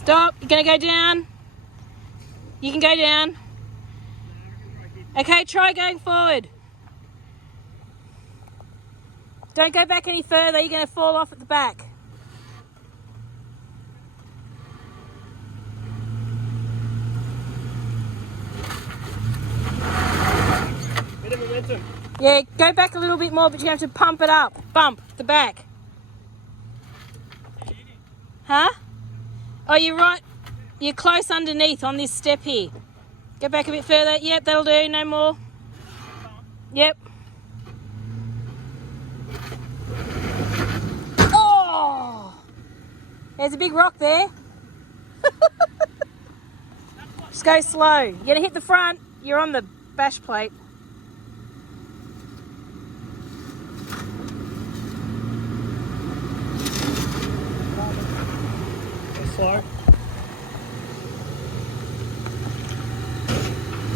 Stop. You're going to go down. You can go down. Okay, try going forward. Don't go back any further. You're going to fall off at the back. Bit of momentum. Yeah, go back a little bit more, but you have to pump it up. Bump the back. Huh? Oh, you're right. You're close underneath on this step here. Go back a bit further. Yep, that'll do. No more. Yep. Oh! There's a big rock there. Just go slow. You're going to hit the front. You're on the bash plate. Go slow.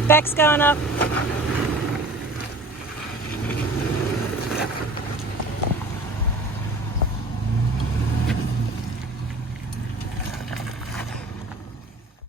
Back's going up.